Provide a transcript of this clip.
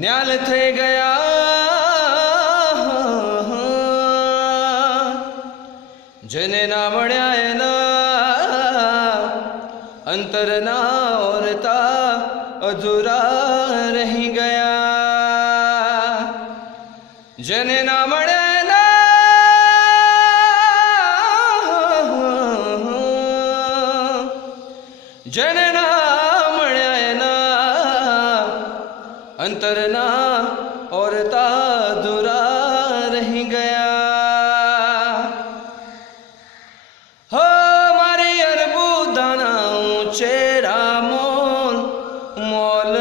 न्याल थे गया जने ना मळ्या एना अंतरना औरता अधूरा रही गया जने ना मळ्या एना जने ना मळ्या एना अंतरना औरता अधूरा रही गया हो मारी अरबूदाना चेहरा मोल मोल